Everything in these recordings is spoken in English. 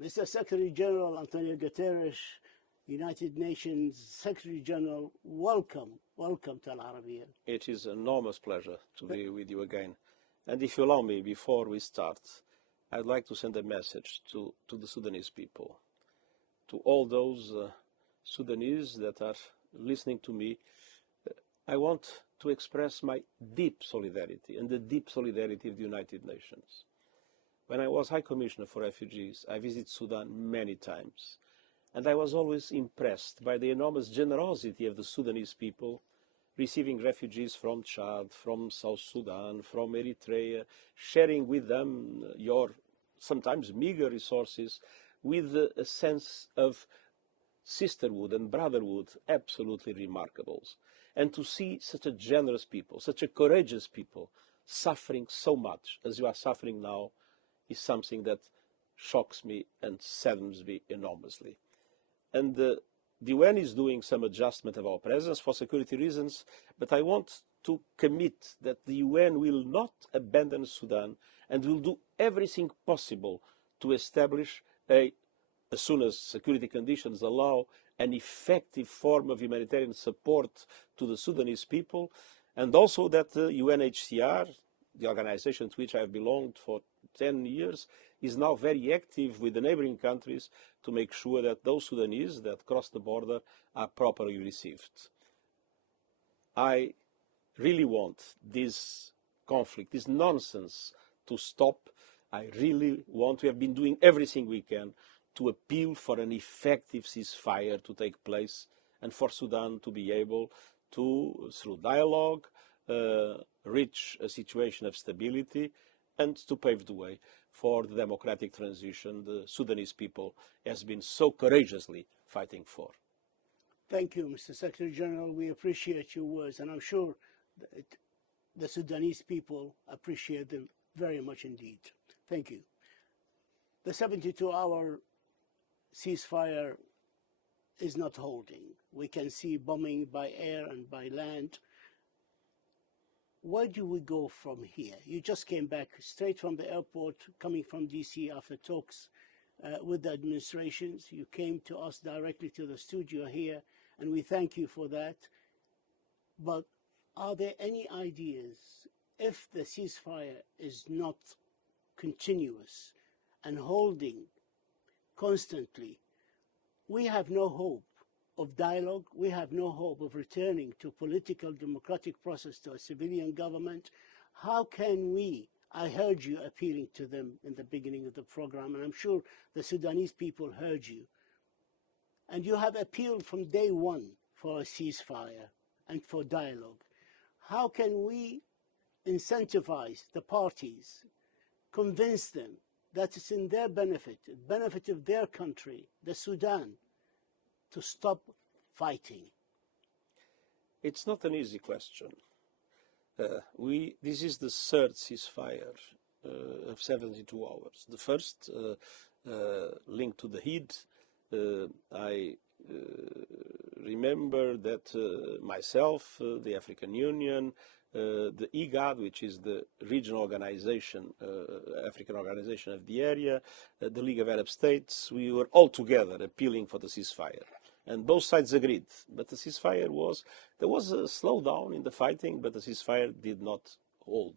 Mr. Secretary General António Guterres, United Nations Secretary General, welcome to Al-Arabiya. It is an enormous pleasure to be with you again. And if you allow me, before we start, I'd like to send a message to the Sudanese people, to all those Sudanese that are listening to me. I want to express my deep solidarity and the deep solidarity of the United Nations. When I was High Commissioner for Refugees, I visited Sudan many times, and I was always impressed by the enormous generosity of the Sudanese people, receiving refugees from Chad, from South Sudan, from Eritrea, sharing with them your sometimes meager resources with a sense of sisterhood and brotherhood absolutely remarkable. And to see such a generous people, such a courageous people, suffering so much as you are suffering now is something that shocks me and saddens me enormously. And the UN is doing some adjustment of our presence for security reasons, but I want to commit that the UN will not abandon Sudan and will do everything possible to establish as soon as security conditions allow, an effective form of humanitarian support to the Sudanese people, and also that the UNHCR, the organization to which I have belonged for 10 years, is now very active with the neighboring countries to make sure that those Sudanese that cross the border are properly received. I really want this conflict, this nonsense, to stop. I really want, we have been doing everything we can to appeal for an effective ceasefire to take place and for Sudan to be able to, through dialogue, reach a situation of stability and to pave the way for the democratic transition the Sudanese people has been so courageously fighting for. Thank you, Mr. Secretary General. We appreciate your words, and I'm sure that the Sudanese people appreciate them very much indeed. Thank you. The 72-hour ceasefire is not holding. We can see bombing by air and by land. Where do we go from here? You just came back straight from the airport, coming from DC after talks with the administrations. You came to us directly to the studio here, and we thank you for that. But are there any ideas, if the ceasefire is not continuous and holding constantly, we have no hope of dialogue, we have no hope of returning to political democratic process, to a civilian government. How can we, I heard you appealing to them in the beginning of the program, and I'm sure the Sudanese people heard you, and you have appealed from day one for a ceasefire and for dialogue. How can we incentivize the parties, convince them that it's in their benefit, the benefit of their country, the Sudan, to stop fighting? It's not an easy question. This is the third ceasefire of 72 hours. The first linked to the Head. I remember that myself, the African Union, the EGAD, which is the regional organization, African organization of the area, the League of Arab States, we were all together appealing for the ceasefire. And both sides agreed. But the ceasefire there was a slowdown in the fighting, but the ceasefire did not hold.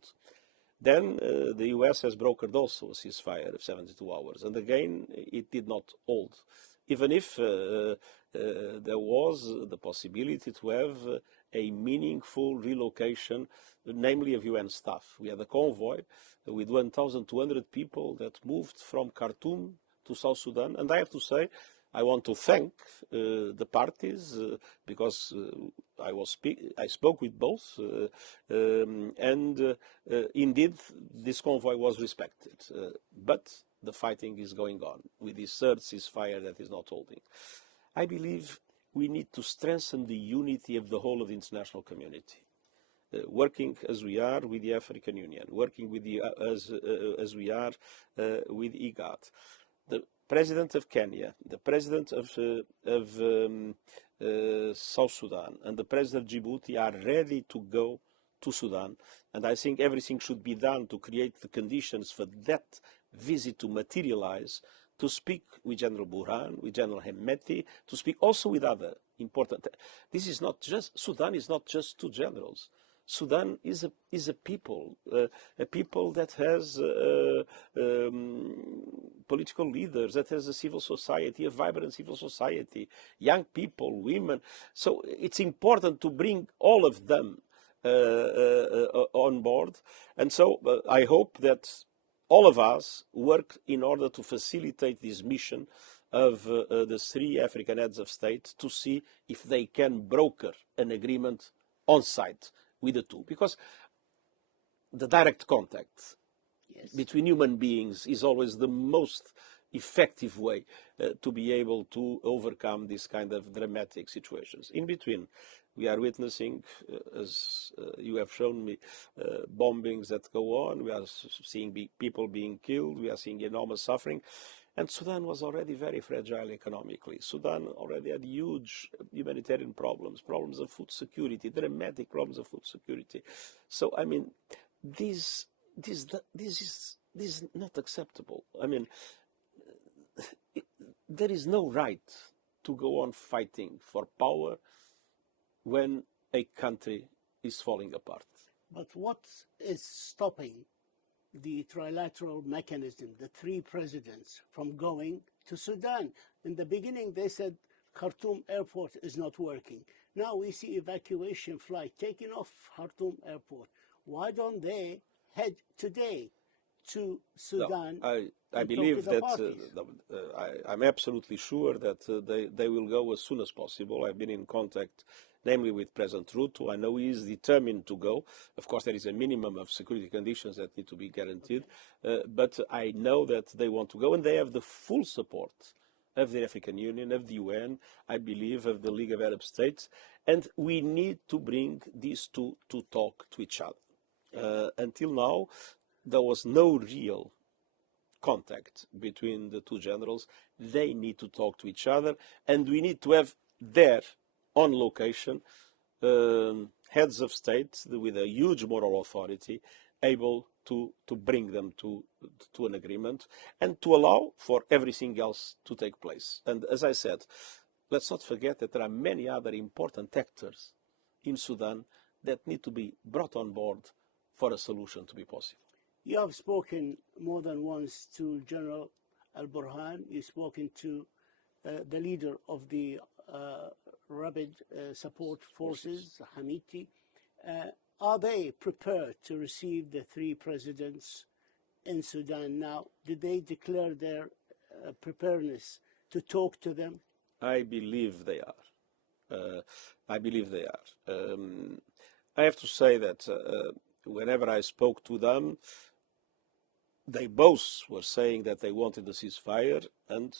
Then the US has brokered also a ceasefire of 72 hours. And again, it did not hold. Even if there was the possibility to have a meaningful relocation, namely of UN staff. We had a convoy with 1,200 people that moved from Khartoum to South Sudan. And I have to say, I want to thank the parties because I spoke with both, and indeed this convoy was respected. But the fighting is going on with this third ceasefire that is not holding. I believe we need to strengthen the unity of the whole of the international community, working as we are with the African Union, working with as we are with EGAD. The President of Kenya, the President of South Sudan, and the President of Djibouti are ready to go to Sudan, and I think everything should be done to create the conditions for that visit to materialize, to speak with General Burhan, with General Hemeti, to speak also with other important. This is not just Sudan. Is not just two generals. Sudan is a people that has political leaders, that has a civil society, a vibrant civil society, young people, women. So it's important to bring all of them on board. And so I hope that all of us work in order to facilitate this mission of the three African heads of state to see if they can broker an agreement on site with the two. Because the direct contact between human beings is always the most effective way to be able to overcome this kind of dramatic situations. In between, we are witnessing, as you have shown me, bombings that go on. We are seeing people being killed. We are seeing enormous suffering. And Sudan was already very fragile economically. Sudan already had huge humanitarian problems, problems of food security, dramatic problems of food security. So, I mean, this is not acceptable. I mean, there is no right to go on fighting for power when a country is falling apart. But what is stopping the trilateral mechanism, the three presidents, from going to Sudan? In the beginning, they said Khartoum airport is not working. Now we see evacuation flight taking off Khartoum airport. Why don't they head today to Sudan? No, I believe that I'm absolutely sure that they will go as soon as possible. I've been in contact namely with President Ruto. I know he is determined to go. Of course, there is a minimum of security conditions that need to be guaranteed, but I know that they want to go, and they have the full support of the African Union, of the UN, I believe, of the League of Arab States, and we need to bring these two to talk to each other. Until now, there was no real contact between the two generals. They need to talk to each other, and we need to have there, on location, heads of state with a huge moral authority able to bring them to an agreement and to allow for everything else to take place. And as I said, let's not forget that there are many other important actors in Sudan that need to be brought on board for a solution to be possible. You have spoken more than once to General Al-Burhan. You've spoken to the leader of the Rapid Support Forces, Hamiti. Are they prepared to receive the three presidents in Sudan now? Did they declare their preparedness to talk to them? I believe they are. I believe they are. I have to say that whenever I spoke to them, they both were saying that they wanted a ceasefire, and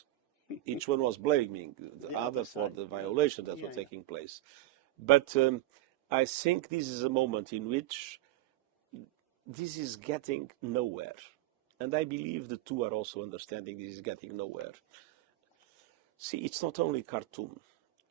each one was blaming the other for the violations that were taking place. But I think this is a moment in which this is getting nowhere. And I believe the two are also understanding this is getting nowhere. See, it's not only Khartoum.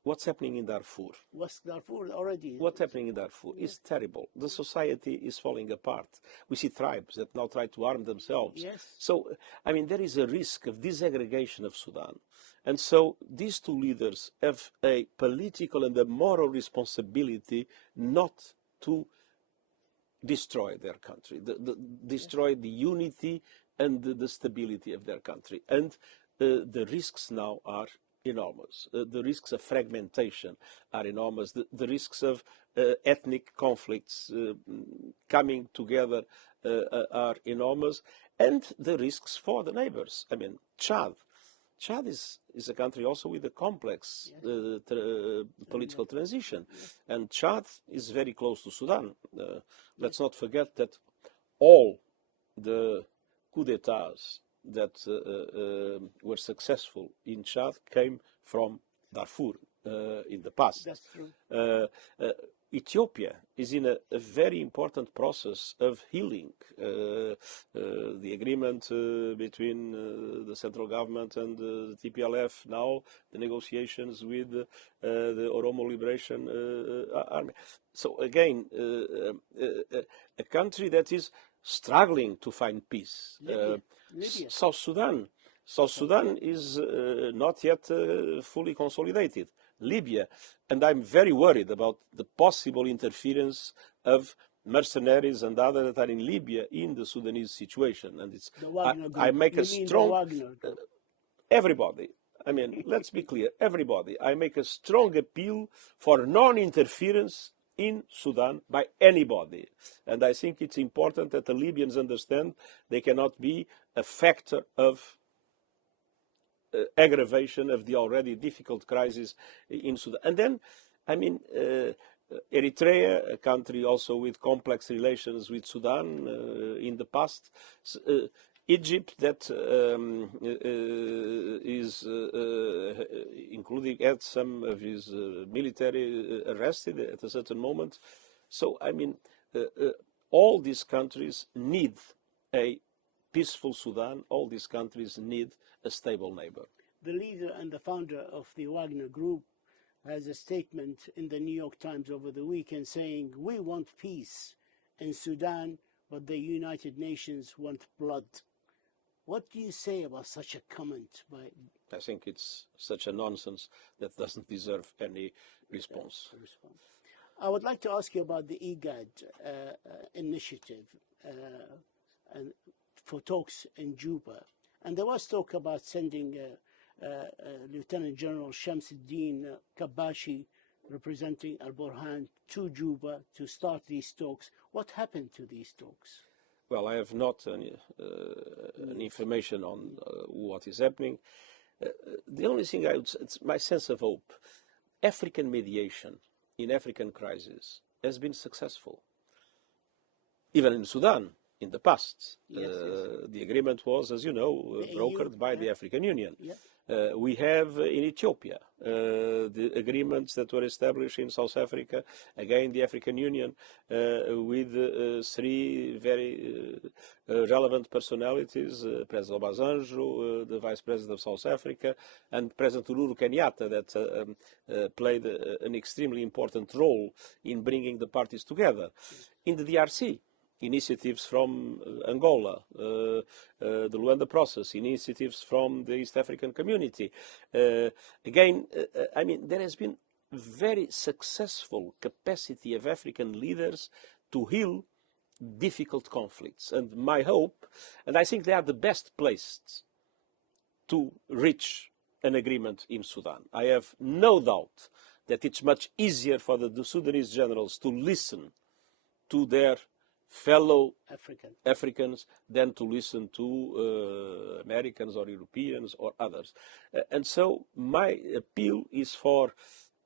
What's happening in Darfur? West Darfur already. What's happening in Darfur is terrible. The society is falling apart. We see tribes that now try to arm themselves. Yes. So, I mean, there is a risk of disaggregation of Sudan. And so these two leaders have a political and a moral responsibility not to destroy their country, destroy the unity and the stability of their country. And the risks now are enormous. The risks of fragmentation are enormous. The risks of ethnic conflicts coming together are enormous. And the risks for the neighbors. I mean, Chad is a country also with a complex political transition. And Chad is very close to Sudan. Let's not forget that all the coups d'etats that were successful in Chad came from Darfur in the past. That's true. Ethiopia is in a very important process of healing. The agreement between the central government and the TPLF, now the negotiations with the Oromo Liberation Army. So again, a country that is struggling to find peace. Libya. South Sudan South Sudan is not yet fully consolidated. Libya, and I'm very worried about the possible interference of mercenaries and others that are in Libya in the Sudanese situation. And it's I make a strong everybody. I mean, let's be clear, everybody. I make a strong appeal for non-interference in Sudan by anybody. And I think it's important that the Libyans understand they cannot be a factor of aggravation of the already difficult crisis in Sudan. And then, I mean, Eritrea, a country also with complex relations with Sudan in the past, Egypt, that is including had some of his military arrested at a certain moment. So, I mean, all these countries need a peaceful Sudan. All these countries need a stable neighbor. The leader and the founder of the Wagner Group has a statement in the New York Times over the weekend saying, "We want peace in Sudan, but the United Nations want blood." What do you say about such a comment? I think it's such a nonsense that doesn't deserve any response. I would like to ask you about the EGAD initiative and for talks in Juba. And there was talk about sending Lieutenant General Shamsuddin Kabashi, representing Al-Burhan, to Juba to start these talks. What happened to these talks? Well, I have not any information on what is happening. The only thing it's my sense of hope. African mediation in African crises has been successful. Even in Sudan, in the past, the agreement was, as you know, brokered by the African Union. Yeah. We have in Ethiopia the agreements that were established in South Africa, again the African Union, with three very relevant personalities, President Obasanjo, the Vice President of South Africa, and President Uhuru Kenyatta, that played an extremely important role in bringing the parties together. In the DRC, initiatives from Angola, the Luanda process, initiatives from the East African community. Again, I mean, there has been very successful capacity of African leaders to heal difficult conflicts. And my hope, and I think they are the best placed to reach an agreement in Sudan. I have no doubt that it's much easier for the Sudanese generals to listen to their fellow Africans than to listen to Americans or Europeans or others. And so my appeal is for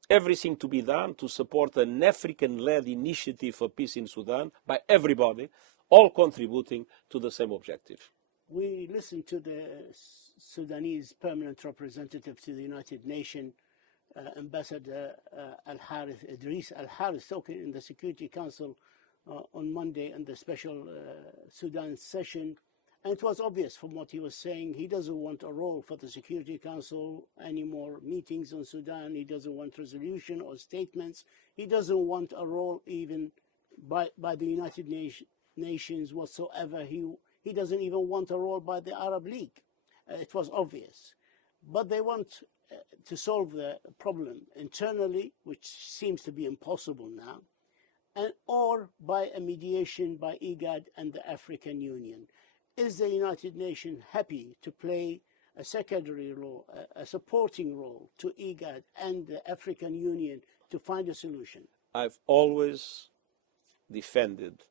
everything to be done to support an African-led initiative for peace in Sudan by everybody, all contributing to the same objective. We listened to the Sudanese permanent representative to the United Nations, Ambassador Al-Harith, Idris Al-Harith, talking in the Security Council on Monday in the special Sudan session. And it was obvious from what he was saying, he doesn't want a role for the Security Council, any more meetings on Sudan. He doesn't want resolution or statements. He doesn't want a role even by the United Nations whatsoever. He doesn't even want a role by the Arab League. It was obvious. But they want to solve the problem internally, which seems to be impossible now, or by a mediation by EGAD and the African Union. Is the United Nations happy to play a secondary role, a supporting role to EGAD and the African Union to find a solution? I've always defended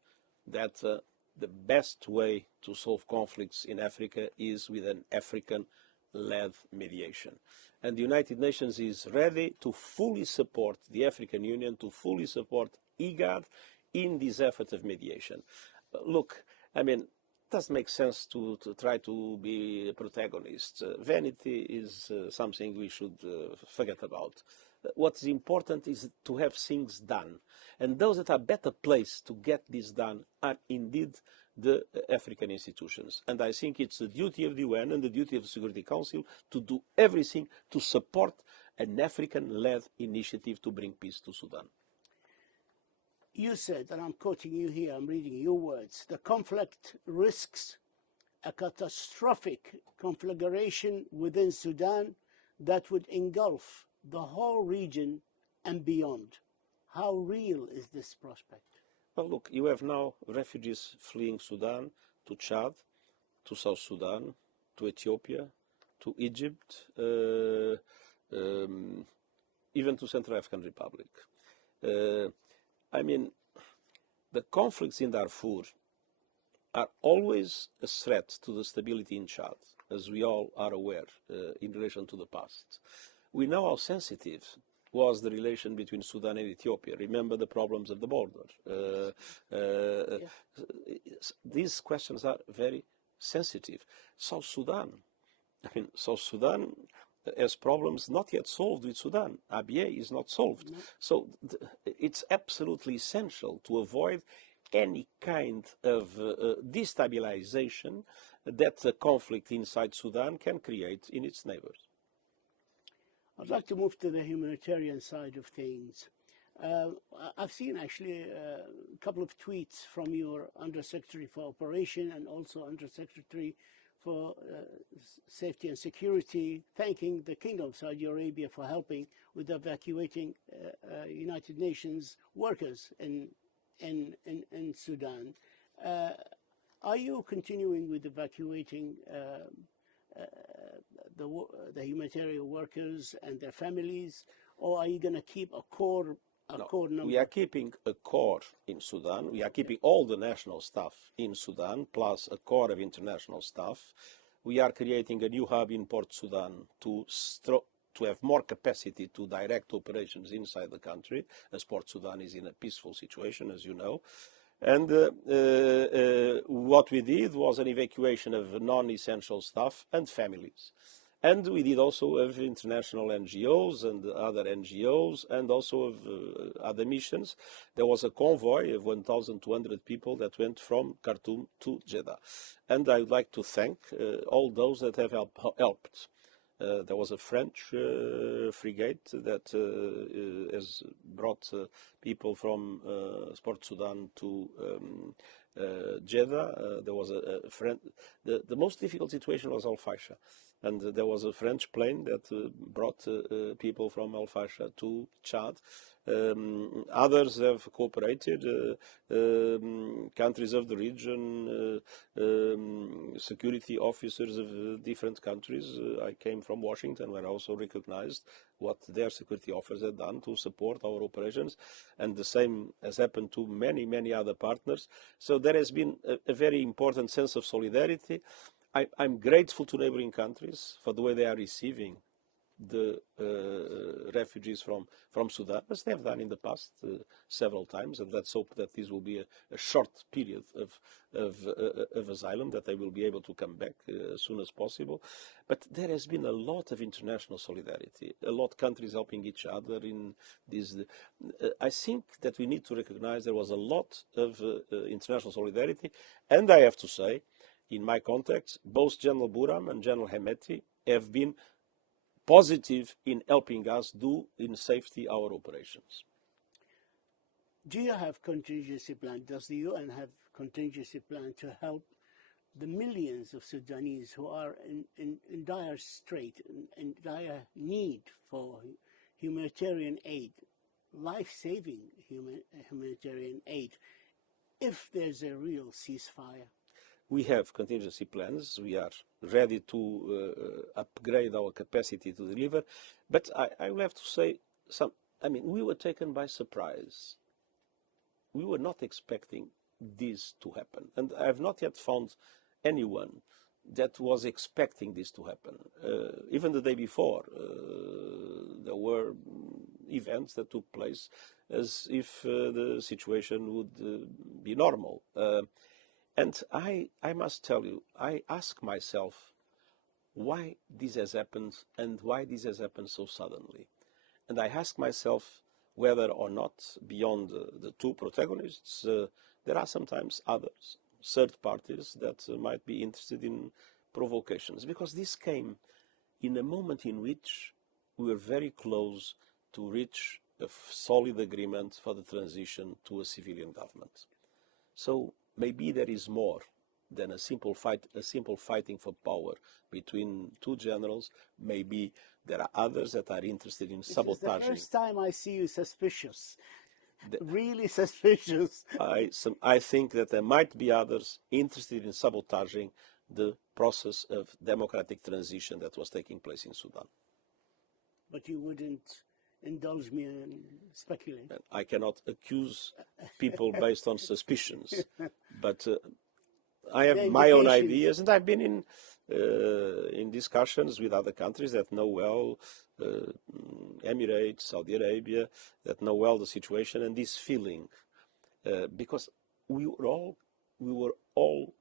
that the best way to solve conflicts in Africa is with an African-led mediation. And the United Nations is ready to fully support the African Union, to fully support EGAD in this effort of mediation. Look, I mean, it doesn't make sense to try to be a protagonist. Vanity is something we should forget about. What is important is to have things done. And those that are better placed to get this done are indeed the African institutions. And I think it's the duty of the UN and the duty of the Security Council to do everything to support an African-led initiative to bring peace to Sudan. You said, and I'm quoting you here, I'm reading your words, the conflict risks a catastrophic conflagration within Sudan that would engulf the whole region and beyond. How real is this prospect? Well, look, you have now refugees fleeing Sudan to Chad, to South Sudan, to Ethiopia, to Egypt, even to Central African Republic. I mean, the conflicts in Darfur are always a threat to the stability in Chad, as we all are aware in relation to the past. We know how sensitive was the relation between Sudan and Ethiopia. Remember the problems of the border. These questions are very sensitive. South Sudan, South Sudan has problems not yet solved with Sudan. Abyei is not solved. No. So it's absolutely essential to avoid any kind of destabilization that the conflict inside Sudan can create in its neighbors. I'd like to move to the humanitarian side of things. I've seen actually a couple of tweets from your Undersecretary for Operation and also Undersecretary for Safety and Security, thanking the Kingdom of Saudi Arabia for helping with evacuating United Nations workers in Sudan. Are you continuing with evacuating the humanitarian workers and their families, or are you going to keep a core number? We are keeping a core in Sudan. We are keeping all the national staff in Sudan, plus a core of international staff. We are creating a new hub in Port Sudan to have more capacity to direct operations inside the country, as Port Sudan is in a peaceful situation, as you know. And what we did was an evacuation of non-essential staff and families. And we did also of international NGOs and other NGOs and also of other missions. There was a convoy of 1,200 people that went from Khartoum to Jeddah. And I would like to thank all those that have helped. There was a French frigate that has brought people from Port Sudan to Jeddah. There was a French. The most difficult situation was Al-Fasha. And there was a French plane that brought people from Al-Fasha to Chad. Others have cooperated, countries of the region, security officers of different countries. I came from Washington, where I also recognized what their security officers had done to support our operations, and the same has happened to many, many other partners. So there has been a very important sense of solidarity. I'm grateful to neighboring countries for the way they are receiving the refugees from Sudan, as they have done in the past several times, and let's hope that this will be a short period of asylum, that they will be able to come back as soon as possible. But there has been a lot of international solidarity, a lot of countries helping each other in this. I think that we need to recognize there was a lot of international solidarity, and I have to say, in my contacts, both General Buram and General Hemeti have been positive in helping us do in safety our operations. Do you have contingency plan? Does the UN have contingency plan to help the millions of Sudanese who are in dire strait, in dire need for humanitarian aid, life-saving humanitarian aid, if there's a real ceasefire? We have contingency plans. We are ready to upgrade our capacity to deliver. But I will have to say, we were taken by surprise. We were not expecting this to happen. And I have not yet found anyone that was expecting this to happen. Even the day before, there were events that took place as if the situation would be normal. And I must tell you, I ask myself why this has happened and why this has happened so suddenly. And I ask myself whether or not, beyond the two protagonists, there are sometimes others, third parties, that might be interested in provocations. Because this came in a moment in which we were very close to reach a solid agreement for the transition to a civilian government. So maybe there is more than a simple fighting for power between two generals. Maybe there are others that are interested in sabotaging. It's the first time I see you suspicious. Really suspicious. I think that there might be others interested in sabotaging the process of democratic transition that was taking place in Sudan. But you wouldn't indulge me in speculating. I cannot accuse people based on suspicions, but I have my own ideas, and I've been in discussions with other countries that know well, Emirates, Saudi Arabia, that know well the situation and this feeling, because we were all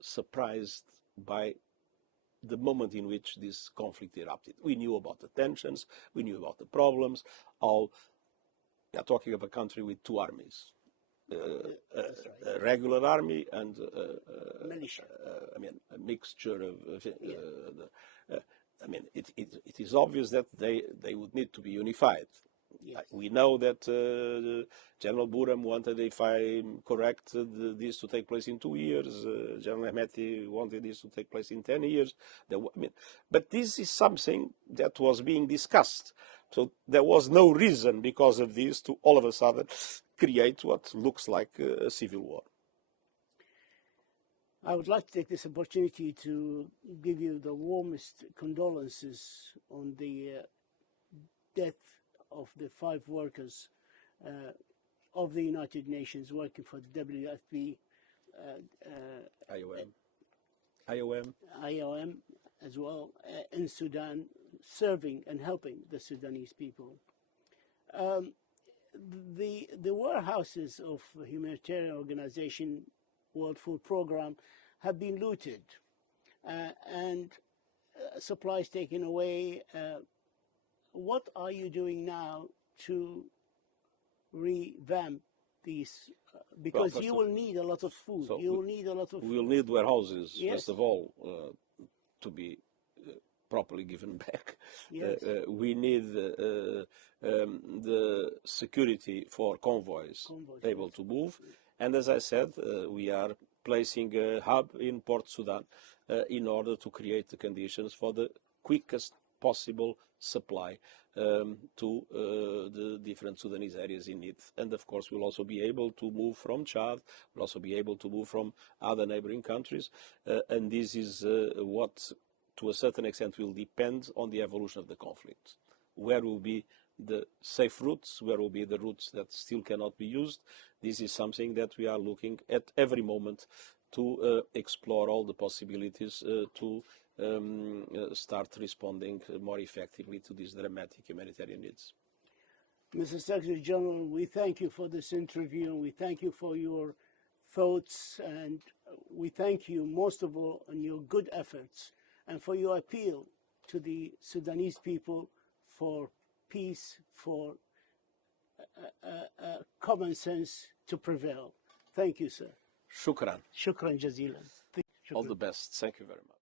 surprised by the moment in which this conflict erupted. We knew about the tensions, we knew about the problems. We are talking of a country with two armies. A regular army and militia. A mixture of. It is obvious that they would need to be unified. Yes. We know that General Burham wanted, if I'm correct, this to take place in 2 years. General Hemeti wanted this to take place in 10 years. But this is something that was being discussed. So there was no reason because of this to all of a sudden create what looks like a civil war. I would like to take this opportunity to give you the warmest condolences on the death of the 5 workers of the United Nations working for the WFP, IOM as well, in Sudan, serving and helping the Sudanese people. The warehouses of the humanitarian organization World Food Program have been looted and supplies taken away. What are you doing now to revamp these? Because you will need a lot of food. So you will need a lot of food. We will need warehouses, yes. First of all, to be properly given back. Yes. We need the security for convoys able to move. And as I said, we are placing a hub in Port Sudan in order to create the conditions for the quickest possible supply to the different Sudanese areas in need. And of course, we'll also be able to move from Chad, we'll also be able to move from other neighboring countries. And this is what, to a certain extent, will depend on the evolution of the conflict. Where will be the safe routes, where will be the routes that still cannot be used. This is something that we are looking at every moment to explore all the possibilities to start responding more effectively to these dramatic humanitarian needs. Mr. Secretary General, we thank you for this interview, and we thank you for your thoughts, and we thank you most of all on your good efforts and for your appeal to the Sudanese people for peace, for common sense to prevail. Thank you, sir. Shukran. Shukran jazilan. All the best. Thank you very much.